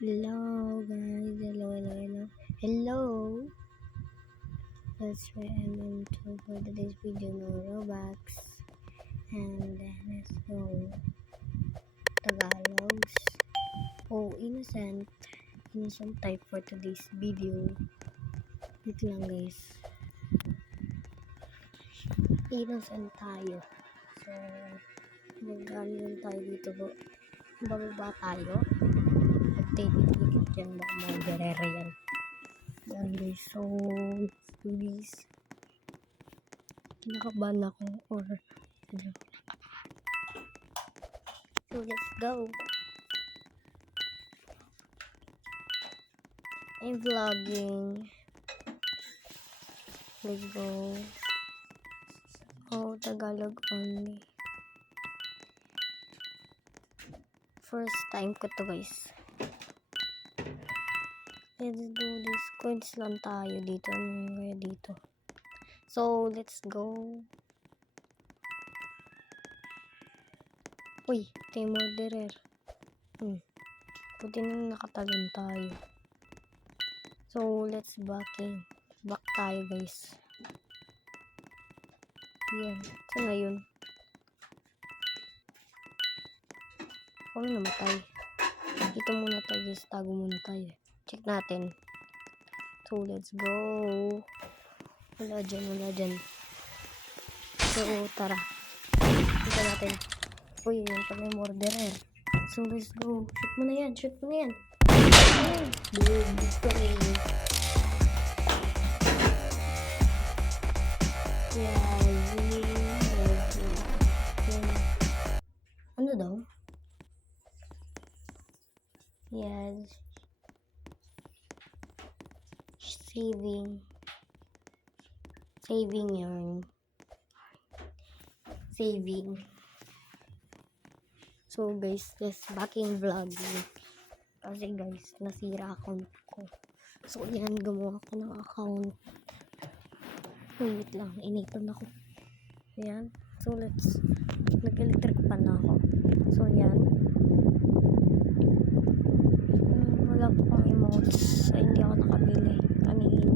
Hello guys, hello. Let's try MM2 for today's video no Robux. And let's go. Tagalogs. Oh, innocent type for today's video. Wait lang guys. Innocent tayo. So, mag-ano tayo dito po. Bababa tayo. Pag-take yan, baka mga gerere yan. Yan guys, so please kinakabahan ako or so let's go. I'm vlogging. Let's go. Oh, Tagalog only. First time ko to guys. Let's do this. Coins lang tayo dito. Ano yung kaya dito? So, let's go. Uy, ito yung murderer. Buti nang nakatalon tayo. So, let's back tayo guys. Yan. Saan na yun? Ako na namatay. Dito muna tayo guys. Tago muna tayo. Check natin. So, let's go. Wala dyan. So, tara. Ito natin. Uy, yun pala yung murderer. So, let's go. Shoot mo na yan. Boom. Victory. Ano daw? Yes. Saving. So guys, just backing vlogging. Kasi guys, nasira account ko. So yan, gumawa ko ng account. Wait lang, initon ako. Yan. So let's, nag-electric pan na ako. So yan. Wala po pang emotes. Ay, hindi ako nakabili kanina.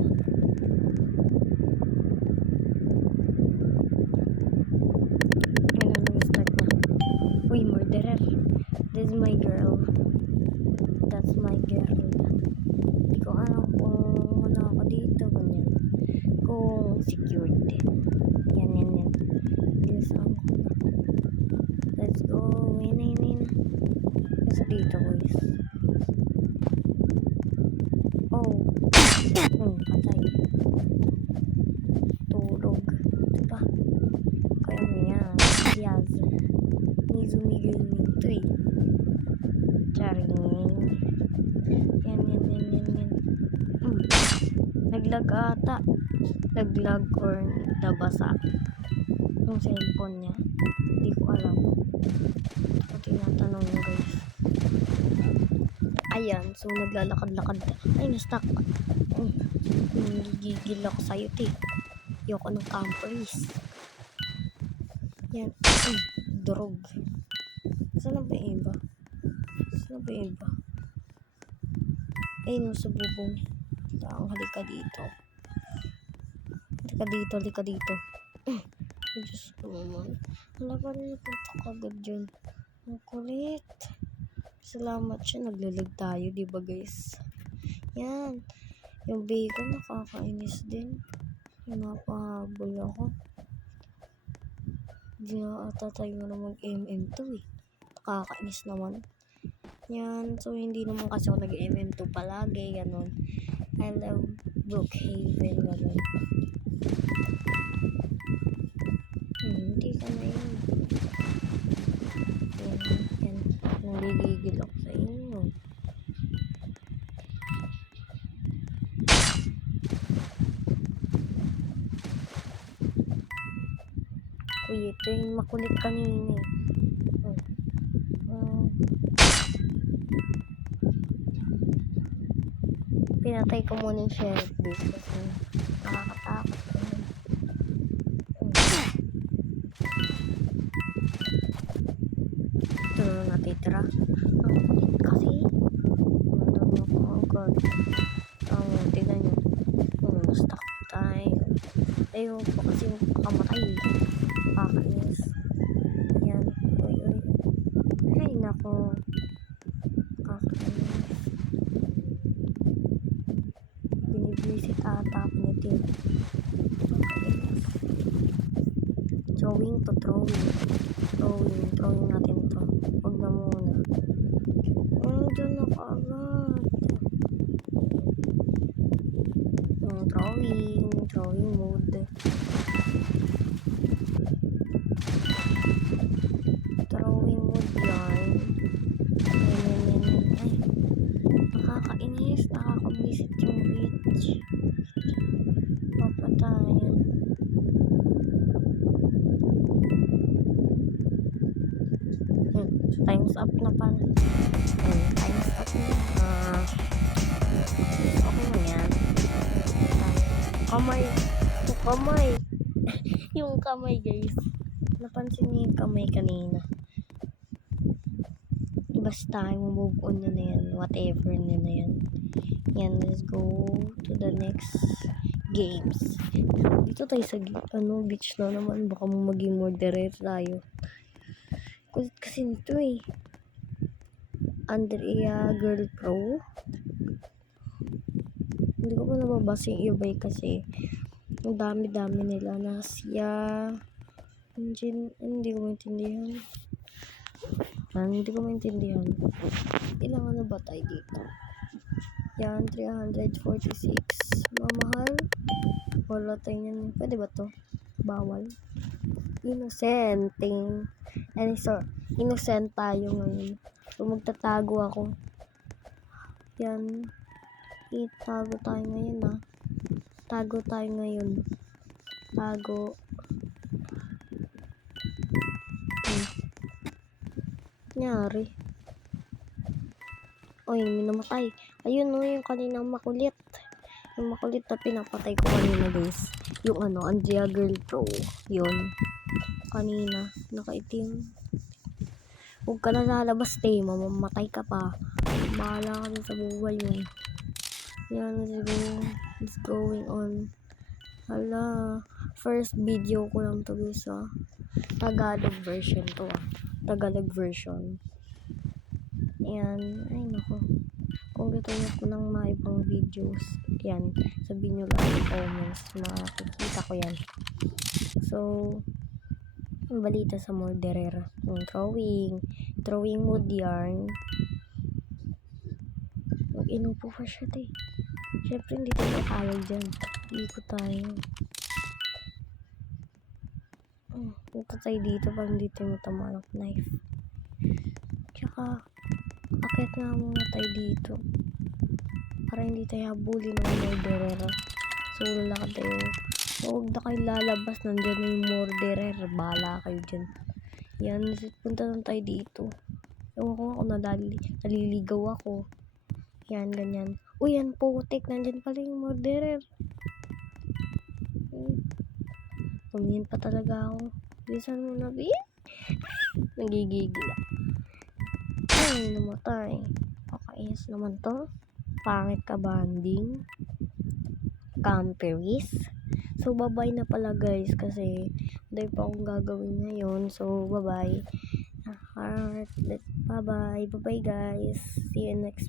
Uy, murderer. This is my girl. That's my girl. Hindi ko alam kung ano ako dito. Ganyan. Kung secured. Yan. Let's go. Win. Kasi dito guys. Oh. Patay. Tulog. Diba? Kaya mo yan. Yaz. Mizumigil nito eh. Charing. Yan. Naglag ata. Naglag or nabasa yung cellphone niya. Hindi ko alam. Ito tinatanong niya guys. Ayan. So naglalakad-lakad. Ay, na-stuck. Gigigil ako sa'yo te. Ayoko ng campers. Yan. Drog. Saan na ba iba? Ay, no, sa bubong. Halika dito. Diyos ko naman. Wala pa rin napunta kagad dyan. Ang kulit. Salamat siya. Naglalag tayo, diba guys? Yan. Yung bacon nakakainis din. Napahabol ako. Hindi na ata tayo na mag-MM2 eh. Nakakainis naman. Yan. So, hindi naman kasi ako nag-MM2 palagi. Ganon. I love Brookhaven. Ganon. Hindi ka na yun. Yan. Nagigigil ako sa inyo. Uy, ito yung makulit kanina eh. Pinatay ko muna yung sheriff base kasi nakakatakot naman. Ito na natitira. Ang kulit kasi. Tignan nyo. Stuck tayo. Ayaw po kasi kamatay. Kakainis. Yan. Uy. Ay, nako. Kakainis. Binibisit ata ako ni Tim. Kakainis. Throwing to throwing. Throwing natin ito. Huwag na muna. Diyan na kaagad. Drawing mode. Drawing mode yan. Ay, nakakainis. Nakakabisit yung beach. Papatayan. Time's up na pala. Time's up na. Okay na yan. Kamay. Yung kamay guys. Napansin niyo yung kamay kanina. Basta move on na yan. Whatever na yan. Yan, let's go to the next games. Dito tayo sa beach na naman. Baka maging moderate tayo. Kulit kasi nito eh. Andrea Girl Pro. Hindi ko pa nababasa yung iba kasi ang dami-dami nila. Nasya. Hindi ko maintindihan. Ilang ano ba tayo dito? Yan, 346. Mamahal. Wala tayo yan. Pwede ba to? Bawal. Innocent tayo ngayon. So, magtatago ako. Yan. Itago tayo ngayon Tago. Nangyari. Oy, may namatay. Ayun yung kaninang makulit. Yung makulit na pinapatay ko kanina guys. Yung Andrea Girl Pro. Yun. Kanina. Nakaitim. Huwag ka na lalabas, mamamatay ka pa. Bahala ka sa buhay mo. Yan, let's going on. Hala, first video ko lang to guys Tagalog version to Tagalog version. Yan, ay nako. Kung gusto nyo po ng mga ibang videos, yan, sabihin nyo lang sa comments, makikita ko yan. So, ang balita sa Morderer, yung throwing mode yarn. Mag-inupo pa siya syempre hindi tayo kaya dyan. Iikot tayo. Ito tayo dito para hindi tayo matamaan ng knife. Tsaka akit nga muna tayo dito para hindi tayo habulin ng Morderer. So lalakad tayo. Huwag na kayo lalabas, nandiyan na yung Morderer. Bahala kayo dyan. Yan, punta na tayo dito. Ewan ko naliligaw ako. Yan, ganyan. Uy, yan putik. Nandyan pala yung Morderer. Tumingin pa talaga ako. Bisan mo na, nagigigil. Ay, namatay. Pakainis naman to. Pangit ka banding. Camperies. So, bye-bye na pala guys kasi dahil pa akong gagawin ngayon. So, bye-bye. Alright, bye-bye. Bye-bye guys. See you next